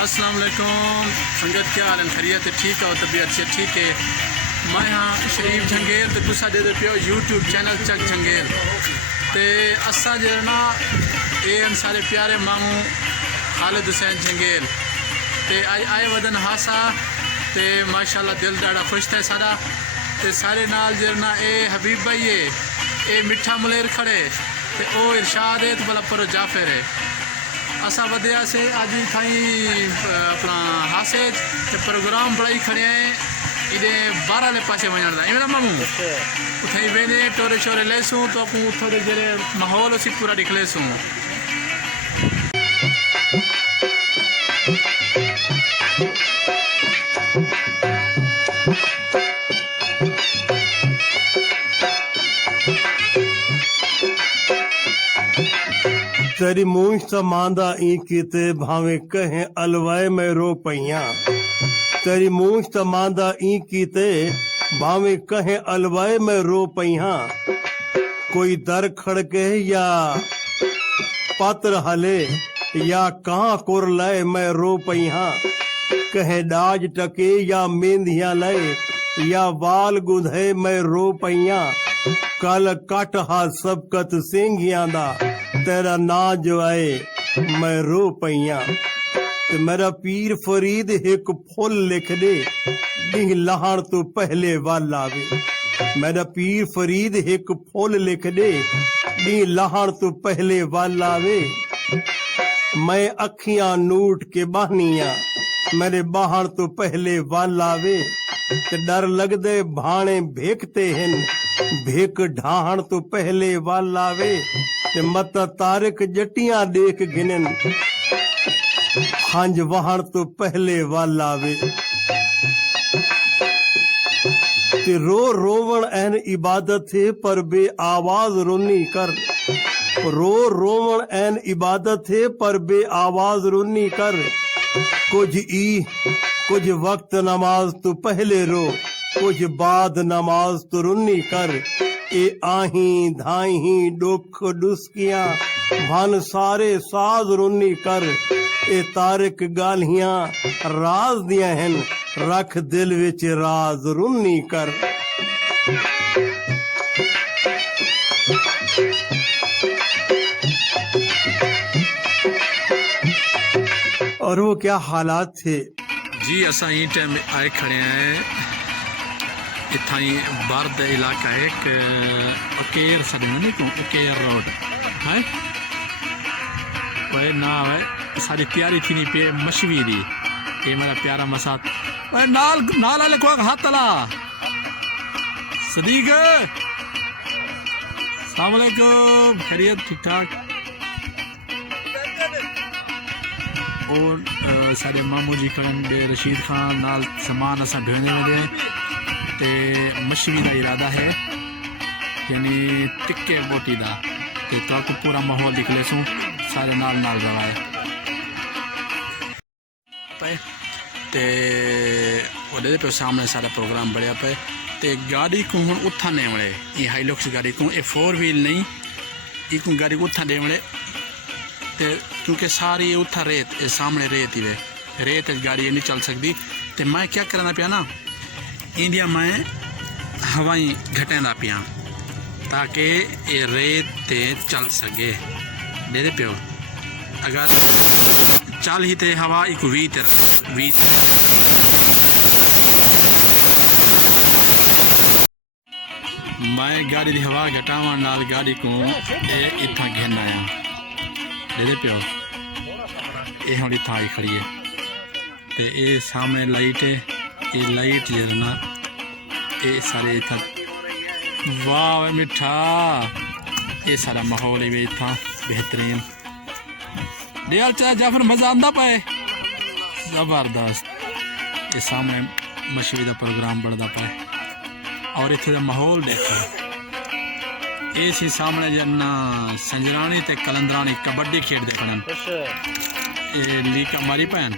अस्सलाम वालेकुम संगत, क्या हाल है? खैरियत है? ठीक है, तबीयत से ठीक है। मैं हाँ शरीफ झंगेल तो तुसा दे पियो यूट्यूब चैनल चक झंगेल ते असा जो ना ये सारे प्यारे मामू खालिद हुसैन झंगेल ते अज आए वदन हासा ते माशाल्लाह दिल ज़्यादा खुश थे सारा ते सारे नाल जो ना ए हबीब भाई है, ये मिठा मलेर खड़े ते ओ इरशाद है तो भला पर जाफिर है। असा वधिया से अज थाई अपना हासे ते प्रोग्राम बड़ाई खड़े हैं इधे 12 ले पासे वजन का इवें मामू उथे वेने टोरे शोरे लेसूँ तो अपू उथो दे जेरे माहौल उसी पूरा दिख लेसूँ। तेरी मूंछ तो मांदा ई कीते भावे कहें अलवाए में रो पइया। तेरी मूंछ तो मांदा ई कीते भावे कहें अलवाए में रो पइया। कोई दर खड़के या पत्र हले या कहाँ कुर लय मैं रो पइया। कहे डाज टके या मेंधिया लय या वाल गुधे मैं रो पइया। कल कट हा सबकत सेंगिया दा तेरा ना जो आए मैं रो पइया। ते मेरा पीर फरीद एक फुल लिख दे डी लहण तो पहले वाल आवे। मेरा पीर फरीद एक फुल लिख दे डी लहण तो पहले वाल आवे। मैं अखियां नूट के बहनिया मेरे बाहर तो पहले वाल आवे। ते डर लगदे भाणे भेकते हैं भेक ढाहण तो पहले वाल आवे। ते मत तारिक जटियां देख गिनन हंज वहण तो पहले वाल आवे। ते रो रोवण एन इबादत है पर बे आवाज रोनी कर। रो रोवण एन इबादत है पर बे आवाज रोनी कर। कुछ वक्त नमाज तो पहले रो कुछ बाद नमाज तो रुन्नी कर। ए आही धाही दुख डुस्कियां भन सारे साज रुन्नी कर। ए तारिक गालियां राज दियां हैं रख दिल विच राज रुन्नी कर। और वो क्या हालात थे जी। असा ई टाइम आए खड़े हैं इतना ही बर्द इलाका है एक अकेर सदी को अकेर रोड है वह ना है सारी तैयारी थी नहीं पे मशवी दी ये मेरा प्यारा मसात वह नाल नाल आले को हाथ तला सदीक अस्सलाम वालेकुम खैरियत ठीक ठाक। और सारे मामू जी खड़न बे रशीद खान नाल सामान असा ढोने में ते मशवी का इरादा है यानी टिक्के बोटी का ते तो पूरा माहौल दिख ले सूँ सारे नाल नाल रवाए पे ते ओदे पे सामने सारा प्रोग्राम बढ़िया पे ते गाड़ी को हुन उठा ने वड़े ये हाईलॉक्स गाड़ी को ए 4 व्हील नहीं ई को गाड़ी को उठा दे वड़े ते क्योंकि सारी उठा रेत ए सामने रेत ही वे रेत गाड़ी नहीं चल सकती। ते मैं क्या करना पिया ना इंडिया में हवाई घटेंदा पिया ताकि ये रेत ते चल सके दे दे पियो। अगर चल ही ते हवा एक वी मैं गाड़ी की हवा घटावा नाल गाड़ी को इतना घेन आया दे दे पियो। ये हम इतना आई खड़ी है ते ये सामने लाइट है ये लाइट जरना ये सारे इतना वाह मिठा ये सारा माहौल है इतना बेहतरीन दियाल चाहे जाफर मजा आंदा पाए जबरदस्त। ये सामने मशवी का प्रोग्राम बढ़ता पाए और इतने का माहौल देखो ये सी सामने जन्ना संजरानी ते कलंदरानी कबड्डी खेड देखना ये लीका मारी पैन